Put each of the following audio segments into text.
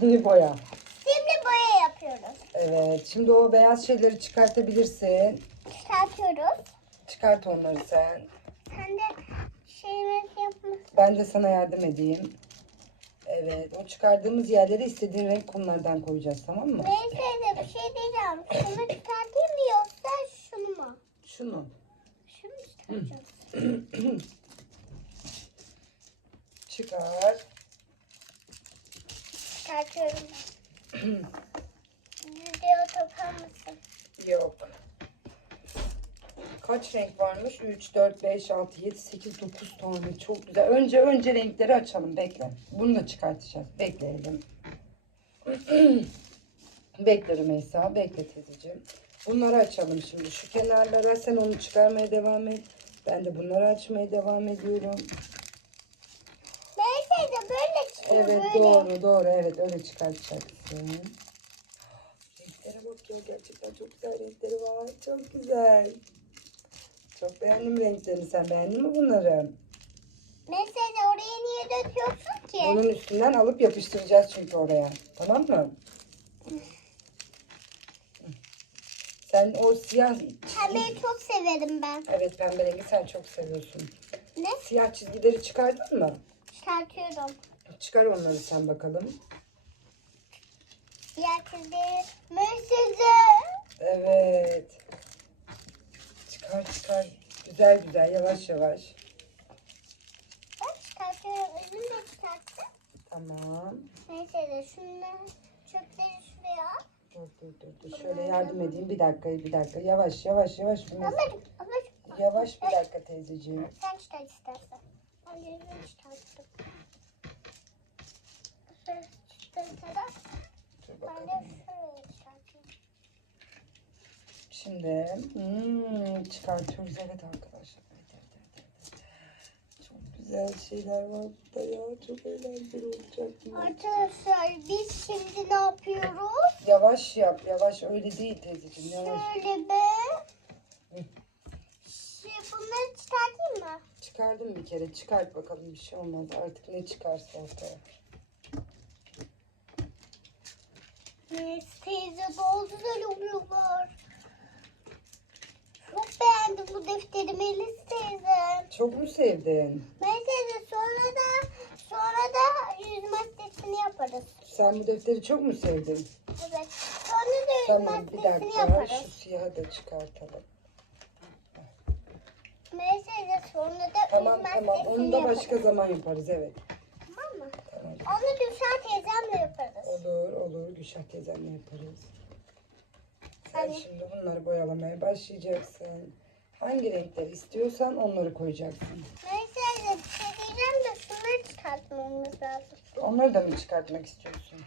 Simli boya. Şimdi boya yapıyoruz. Evet. Şimdi o beyaz şeyleri çıkartabilirsin. Çıkartıyoruz. Çıkart onları sen. Sen de şeyimiz yapma. Ben de sana yardım edeyim. Evet. O çıkardığımız yerlere istediğin renk kumlardan koyacağız tamam mı? Neyse de bir şey diyeceğim. Şunu çıkartayım mı yoksa şunu mu? Şunu. Şunu mu çıkartacağım? Çıkar. Çıkartıyorum. Video topar mısın? Yok. Kaç renk varmış? 3, 4, 5, 6, 7, 8, 9 tane. Çok güzel. Önce önce renkleri açalım. Bekle. Bunu da çıkartacağız. Bekleyelim. Bekle Rümeysa. Bekle teyzeciğim. Bunları açalım şimdi. Şu kenarlara sen onu çıkarmaya devam et. Ben de bunları açmaya devam ediyorum. Neyse de böyle çıkıyor Evet böyle. doğru doğru. Evet öyle çıkartacaksın. Renklere bak ya. Gerçekten çok güzel renkleri var. Çok güzel. Çok beğendim renklerini. Sen beğendin mi bunları? De oraya niye döküyorsun ki? Onun üstünden alıp yapıştıracağız çünkü oraya. Tamam mı? Sen o siyah... Pembeyi çok severim ben. Evet pembe rengi sen çok seviyorsun. Ne? Siyah çizgileri çıkardın mı? Çıkartıyorum. Çıkar onları sen bakalım. Çizgileri. Mürsüzü. Evet. Çıkar çıkar. Güzel güzel yavaş yavaş. Bak çıkartıyorum. Özümle çıkarttım. Tamam. Neyse de şunları çöpleri şuraya al. Dur dur dur. dur. Şöyle yardım edeyim. Bir dakika bir dakika. Yavaş yavaş yavaş. Ama, ama Yavaş bir dakika teyzeciğim. sen çıkar istersen. Ben de çıkarttım. Ben de çıkartayım. Şimdi hmm, çıkartıyoruz evet arkadaşlar. Evet, evet, evet, evet. Çok güzel şeyler var burada ya. Çok eğlenceli olacak. bunlar. Arkadaşlar biz şimdi ne yapıyoruz? Yavaş yap yavaş öyle değil teyzeciğim yavaş. Şöyle be. Şey, bunları çıkartayım mı? Çıkardım bir kere çıkart bakalım bir şey olmaz. Artık ne çıkarsa ortaya. Melis teyze doldu da oluyorlar. Çok beğendim bu defteri Melis teyze. Çok mu sevdin? Melis teyze sonra da sonra da yüz maskesini yaparız. Sen bu defteri çok mu sevdin? Evet. Sonra da yüz Tamam bir maskesini dakika yaparız. şu siyahı da çıkartalım. Melis teyze sonra da Tamam yüz tamam maskesini onu da yaparız. başka zaman yaparız evet. Onu Gülşah teyzemle yaparız. Olur olur Gülşah teyzemle yaparız. Sen Hani? şimdi bunları boyalamaya başlayacaksın. Hangi renkleri istiyorsan onları koyacaksın. Teyze bir şey diyeceğim de şunları çıkartmamız lazım. Onları da mı çıkartmak istiyorsun?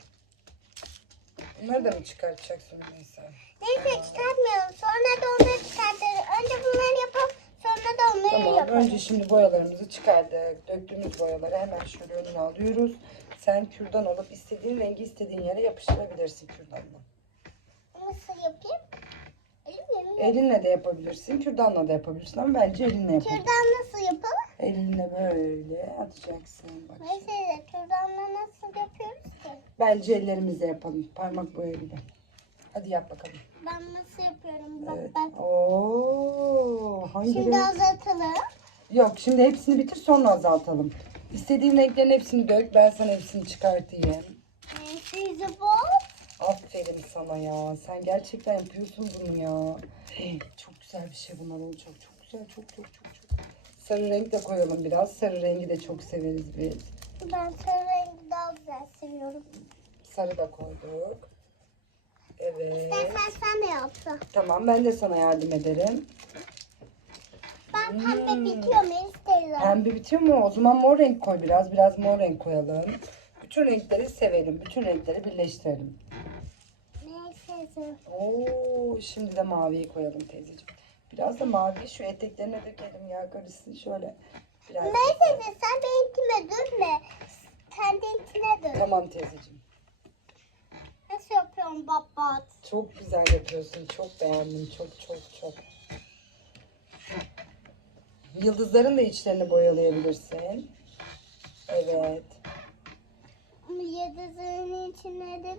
Bunları da mı çıkartacaksın Neyse. Neyse çıkartmayalım. Sonra da onları çıkartırız. Önce bunları yapalım. Sonra da onları Tamam yaparız. önce şimdi boyalarımızı çıkardık. Döktüğümüz boyaları hemen şöyle önüne alıyoruz. Sen kürdan alıp istediğin rengi istediğin yere yapıştırabilirsin kürdanla. Nasıl yapayım? Elimle mi? Elinle de yapabilirsin, kürdanla da yapabilirsin ama bence elinle yapalım. Kürdan nasıl yapalım? Elinle böyle atacaksın. Bak. Neyse de kürdanla nasıl yapıyoruz ki? Bence ellerimizle yapalım. Parmak boyayla. Hadi yap bakalım. Ben nasıl yapıyorum? Bak Evet. bak. Oo, hangi Şimdi renk? azaltalım. Yok şimdi hepsini bitir sonra azaltalım. İstediğin renklerin hepsini dök. Ben sana hepsini çıkartayım. Neyse bu. Aferin sana ya. Sen gerçekten yapıyorsun bunu ya. Hey, çok güzel bir şey bunlar olacak. Çok güzel. Çok çok çok çok. Sarı renk de koyalım biraz. Sarı rengi de çok severiz biz. Ben sarı rengi daha güzel seviyorum. Sarı da koyduk. Evet. İstersen sen de yapsın. Tamam ben de sana yardım ederim. Ben pembe Hmm. bitiyor Melis teyze. Pembe bitiyor mu? O zaman mor renk koy biraz. Biraz mor renk koyalım. Bütün renkleri sevelim. Bütün renkleri birleştirelim. Melis teyze. Oo, şimdi de maviyi koyalım teyzeciğim. Biraz da mavi şu eteklerine dökelim ya karışsın şöyle. Biraz. Melis teyze sen benimkine dönme. Sen benimkine dön. Tamam teyzeciğim. Nasıl yapıyorum babat? Çok güzel yapıyorsun. Çok beğendim. Çok çok çok. Yıldızların da içlerini boyalayabilirsin. Evet. yıldızın içine de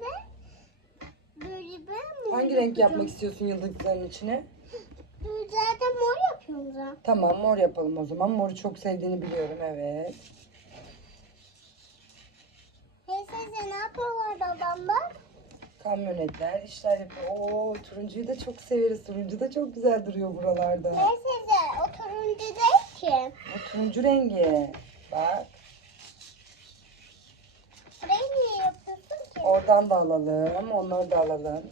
böyle ben mor Hangi renk yapmak istiyorsun yıldızların içine? Zaten mor yapıyorum zaten. Tamam mor yapalım o zaman. Moru çok sevdiğini biliyorum evet. Hey sen ne yapıyorlar babamlar? Kamyonetler işler yapıyor. Oo turuncuyu da çok severiz. Turuncu da çok güzel duruyor buralarda. Hey teyze o turuncu değil ki. Bu turuncu rengi. Bak Burayı niye yapıyorsun ki? oradan da alalım. Onları da alalım.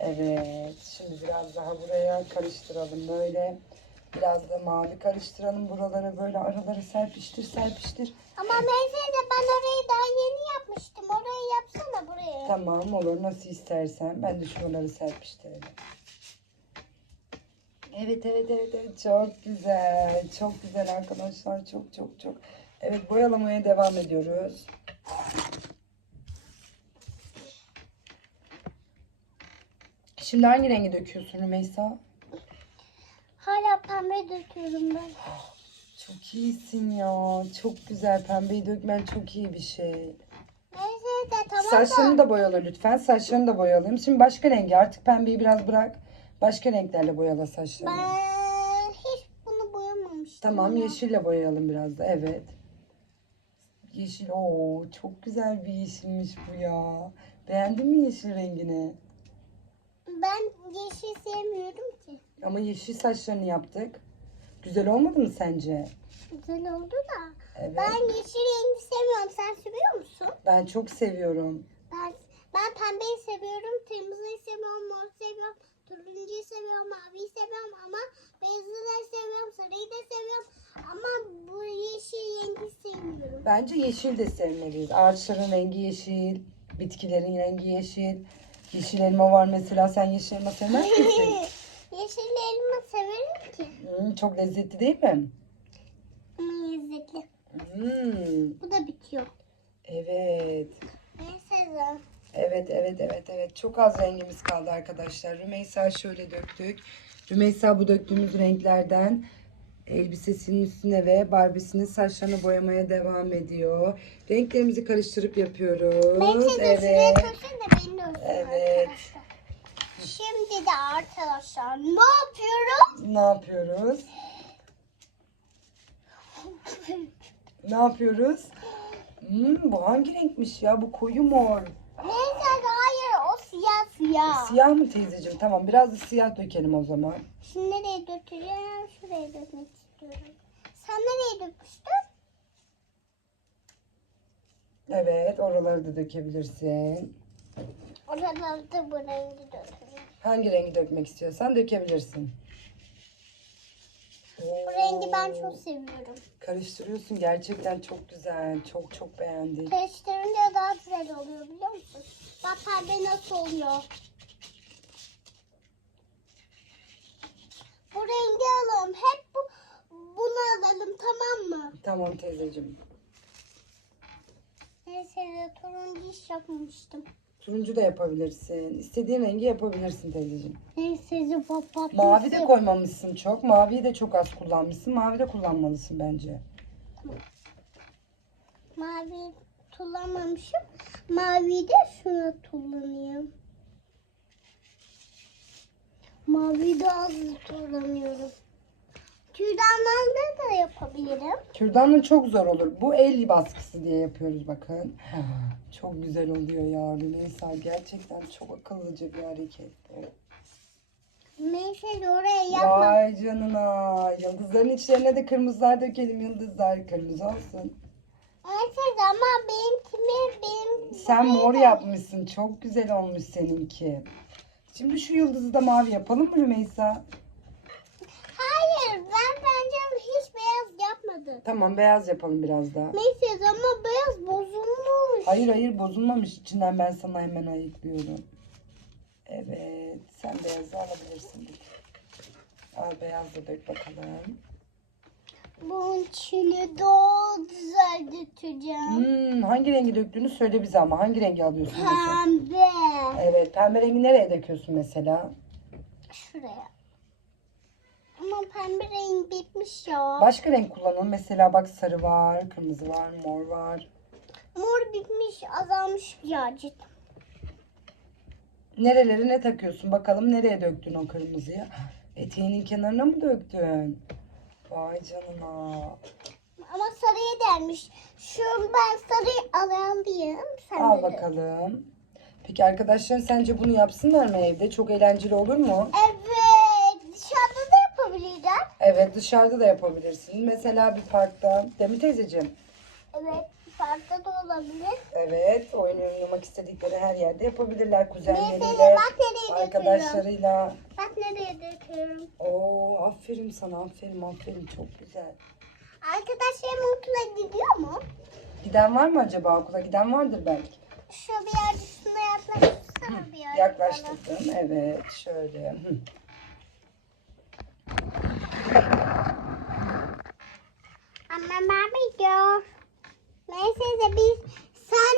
Evet. Şimdi biraz daha buraya karıştıralım böyle. Biraz da mavi karıştıralım buralara böyle araları serpiştir serpiştir. Ama teyze ben orayı daha yeni yapmıştım. Orayı yapsana burayı. Tamam olur nasıl istersen. Ben de şuraları serpiştirelim. Evet evet evet evet çok güzel. Çok güzel arkadaşlar. Çok çok çok. Evet boyalamaya devam ediyoruz. Şimdi hangi rengi döküyorsun Rümeysa? Hala pembe döküyorum ben. Çok iyisin ya. Çok güzel. Pembeyi dökmen çok iyi bir şey. Neyse de tamam Saçlarını da. da boyala lütfen. Saçlarını da boyalayayım. Şimdi başka rengi. Artık pembeyi biraz bırak. Başka renklerle boyala saçlarını. Ben hiç bunu boyamamıştım. Tamam ya. yeşille boyayalım biraz da. Evet. Yeşil. Oo çok güzel bir yeşilmiş bu ya. Beğendin mi yeşil rengini? Ben yeşil sevmiyorum ki. Ama yeşil saçlarını yaptık. Güzel olmadı mı sence? Güzel oldu da. Evet. Ben yeşil rengi sevmiyorum. Sen seviyor musun? Ben çok seviyorum. Ben ben pembeyi seviyorum, kırmızıyı seviyorum, mor seviyorum, turuncuyu seviyorum, maviyi seviyorum ama beyazı da seviyorum, sarıyı da seviyorum ama bu yeşil rengi sevmiyorum. Bence yeşil de sevmeliyiz. Ağaçların rengi yeşil. Bitkilerin rengi yeşil. Yeşil elma var mesela. Sen yeşil elma sevmez misin? yeşil elma severim ki. Hmm, çok lezzetli değil mi? Ama lezzetli. Hmm, Bu da bitiyor. evet. Neyse de. Evet, evet, evet, evet. Çok az rengimiz kaldı arkadaşlar. Rümeysa şöyle döktük. Rümeysa bu döktüğümüz renklerden elbisesinin üstüne ve Barbie'sinin saçlarını boyamaya devam ediyor. Renklerimizi karıştırıp yapıyoruz. De şuraya Evet. koysun da beni de olsun Evet. arkadaşlar. Şimdi de arkadaşlar ne yapıyoruz? Ne yapıyoruz? Ne yapıyoruz? Hmm, bu hangi renkmiş ya? Bu koyu mor. Neyse de hayır o siyah siyah. Mı teyzeciğim? Tamam biraz da siyah dökelim o zaman. Şimdi nereye dökeceğim? Şuraya dökmek istiyorum. Sen nereye dökmüştün? Evet oraları da dökebilirsin. Oralarda bu rengi döküyorum. Hangi rengi dökmek istiyorsan dökebilirsin. Bu rengi ben çok seviyorum. Karıştırıyorsun gerçekten çok güzel. Çok çok beğendik. Karıştırınca daha güzel oluyor biliyor musun? Bak pembe nasıl oluyor. Bu rengi alalım. Hep bu bunu alalım tamam mı? Tamam teyzeciğim. Neyse de turuncu iş yapmamıştım. Turuncu da yapabilirsin. İstediğin rengi yapabilirsin teyzeciğim. Neyse de baba. Mavi de koymamışsın çok. Maviyi de çok az kullanmışsın. Mavi de kullanmalısın bence. Mavi kullanmamışım. Maviyi de şuna kullanayım. Maviyi de az kullanıyorum. Kürdanlarla da yapabilirim. Kürdanla çok zor olur. Bu el baskısı diye yapıyoruz bakın. Çok güzel oluyor ya Rümeysa. Gerçekten çok akıllıca bir hareket de oraya yapma. Vay canına. Yıldızların içlerine de kırmızılar dökelim. Yıldızlar kırmızı olsun. De ama benimkimi benim... Sen mor yapmışsın. Çok güzel olmuş seninki. Şimdi şu yıldızı da mavi yapalım mı Rümeysa? Hayır ben bence hiç beyaz yapmadım. Tamam beyaz yapalım biraz daha. Neyse ama beyaz bozulmuş. Hayır hayır bozulmamış. İçinden ben sana hemen ayıklıyorum. Evet. Sen beyazı alabilirsin. Al beyaz da dök bakalım. Bunun içini daha güzel götüreceğim. Hmm, hangi rengi döktüğünü söyle bize ama. Hangi rengi alıyorsun mesela? Pembe. Evet. Pembe rengi nereye döküyorsun mesela? Şuraya. Ama pembe renk bitmiş ya. Başka renk kullanalım. Mesela bak sarı var, kırmızı var, mor var. Mor bitmiş azalmış birazcık. Nerelerine takıyorsun? Bakalım nereye döktün o kırmızıyı? Eteğinin kenarına mı döktün? Vay canına. Ama sarıya delmiş. Şu ben sarıyı alayım. Sen Al de- bakalım. Peki arkadaşlar sence bunu yapsınlar mı evde? Çok eğlenceli olur mu? Evet. Dışarıda da yapabilirler. Evet dışarıda da yapabilirsin. Mesela bir parkta. Değil mi teyzeciğim? Evet. Parkta da olabilir. Evet oyun oynamak istedikleri her yerde yapabilirler. Mesela Kuzenleriyle, bak nereye döküyorum. arkadaşlarıyla. Bak nereye döküyorum. Oo aferin sana aferin aferin çok güzel. Arkadaşlarım okula gidiyor mu? Giden var mı acaba okula? Giden vardır belki. Şu bir yer üstüne yaklaştırsana bir yer. bana. Yaklaştırdın. Evet şöyle. Hı. Ama ben biliyor. Neyse biz sen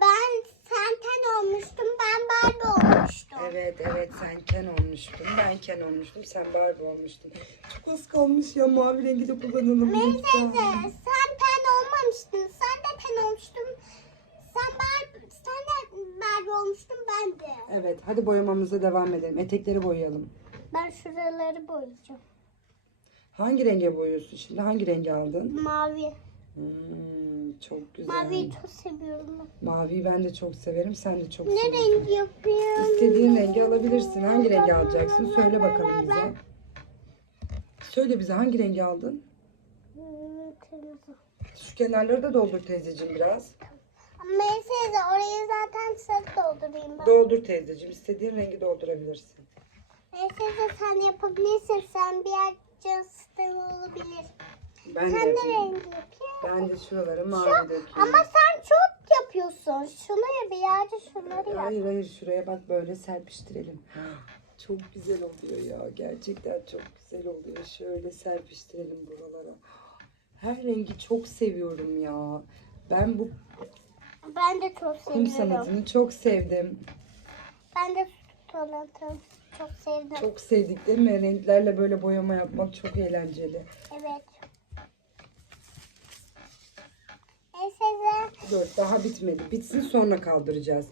ben sen ten olmuştum ben Barbie olmuştum. Evet evet sen Ken olmuştun. Ben Ken olmuştum. Sen Barbie olmuştun. Çok az kalmış ya mavi rengi de kullanalım. Lütfen. de sen ten olmamıştın. Sen de ten olmuştun. Sen Barbie, sen de Barbie olmuştun ben de. Evet hadi boyamamıza devam edelim. Etekleri boyayalım. Ben şuraları boyayacağım. Hangi renge boyuyorsun şimdi? Hangi rengi aldın? Mavi. Hmm, çok güzel. Maviyi çok seviyorum ben. Maviyi ben de çok severim. Sen de çok Ne seviyorsun. rengi yapayım? İstediğin rengi alabilirsin. Hangi rengi alacaksın? Söyle bakalım bize. Söyle bize hangi rengi aldın? Hmm, kırmızı. Şu kenarları da doldur teyzeciğim biraz. Ama neyse de orayı zaten sarı doldurayım ben. Doldur teyzeciğim. İstediğin rengi doldurabilirsin. De sen yapabilirsin. Sen bir yer sistem olabilir. Ben de Sen ne yapayım. rengi yapıyorsun? Ben de şuraları mavi Şu, döküyorum. ama sen çok yapıyorsun. Şunu bir yerde şunları yap. Hayır hayır şuraya bak böyle serpiştirelim. Çok güzel oluyor ya. Gerçekten çok güzel oluyor. Şöyle serpiştirelim buralara. Her rengi çok seviyorum ya. Ben bu Ben de çok kum seviyorum. sanatını çok sevdim. Ben de sanatı çok sevdim. Çok sevdik değil mi? Renklerle böyle boyama yapmak çok eğlenceli. Evet. 4 daha bitmedi. Bitsin sonra kaldıracağız.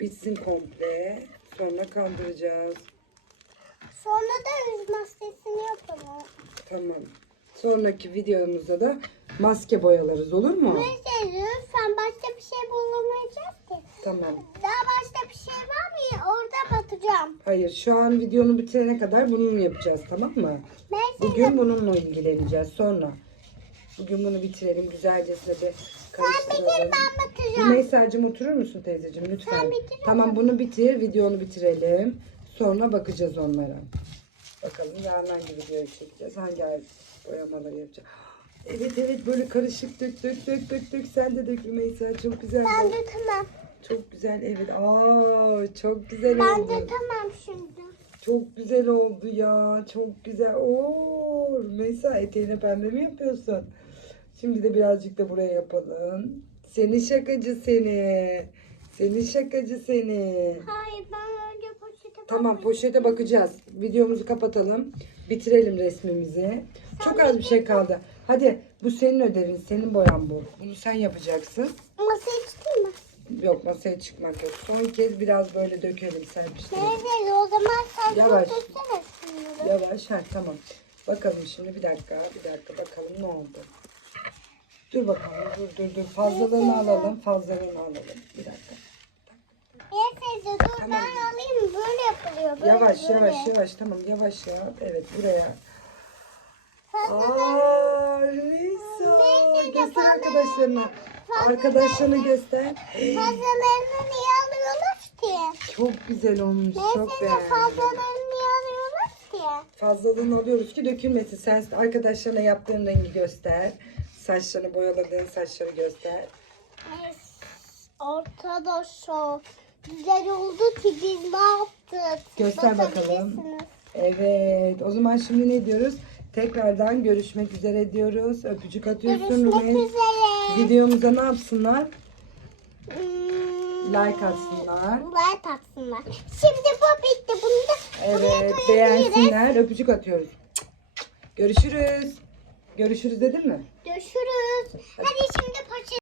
Bitsin komple. Sonra kaldıracağız. Sonra da yüz maskesini yapalım. Tamam. Sonraki videomuzda da maske boyalarız olur mu? Mesela lütfen başka bir şey bulamayacağız ki. Tamam. Daha başka bir şey var mı? Orada batacağım. Hayır şu an videonu bitirene kadar bunu yapacağız tamam mı? Mesela Bugün bununla ilgileneceğiz sonra. Bugün bunu bitirelim güzelce size bir sen bitir ben batacağım. Rümeysa'cığım oturur musun teyzeciğim lütfen? Sen bitir Tamam bunu bitir videonu bitirelim. Sonra bakacağız onlara. Bakalım yarın hangi videoyu çekeceğiz. Hangi boyamaları yapacağız. Evet evet böyle karışık dök dök dök dök dök. Sen de dök Rümeysa çok güzel. Ben de tamam. Çok güzel evet. Aa çok güzel Ben oldu. de tamam şimdi. Çok güzel oldu ya. Çok güzel. Oo, Rümeysa eteğine pembe mi yapıyorsun? Şimdi de birazcık da buraya yapalım. Seni şakacı seni. Seni şakacı seni. Hayır ben önce poşete Tamam poşete bakacağız. Videomuzu kapatalım. Bitirelim resmimizi. Çok az bir şey kaldı. Hadi bu senin ödevin. Senin boyan bu. Bunu sen yapacaksın. Masaya çıkayım mı? Yok masaya çıkmak yok. Son kez biraz böyle dökelim serpiştirelim. Neyse o zaman sen Yavaş. tutsana şunları. Yavaş ha tamam. Bakalım şimdi bir dakika bir dakika bakalım ne oldu. Dur bakalım dur dur dur fazlalığını alalım fazlalığını alalım. Bir dakika. Dur Tamam. ben alayım böyle yapılıyor. Böyle, Yavaş böyle. yavaş yavaş tamam yavaş ya. Evet buraya. Aa Risa. Neyse, Göster fazla- arkadaşlarına. Arkadaşlarına göster. Fazlalarını niye alıyorlar ki? Çok güzel olmuş. Çok Neyse de beğendim. fazlalarını niye alıyorlar ki? Fazlalığını alıyoruz ki dökülmesin. Sen arkadaşlarına yaptığın rengi göster. Saçlarını boyaladığın saçları göster. Neyse, Arkadaşlar güzel oldu ki biz ne yaptık? Göster bakalım. Evet. O zaman şimdi ne diyoruz? Tekrardan görüşmek üzere diyoruz. Öpücük atıyorsun Görüşmek Rümeysa. üzere. Videomuza ne yapsınlar? Hmm, Like atsınlar. Like atsınlar. Şimdi bu bitti. Bunu da buraya Evet. koyabiliriz. Beğensinler. Öpücük atıyoruz. Görüşürüz. Görüşürüz dedin mi? Görüşürüz. Hadi şimdi paça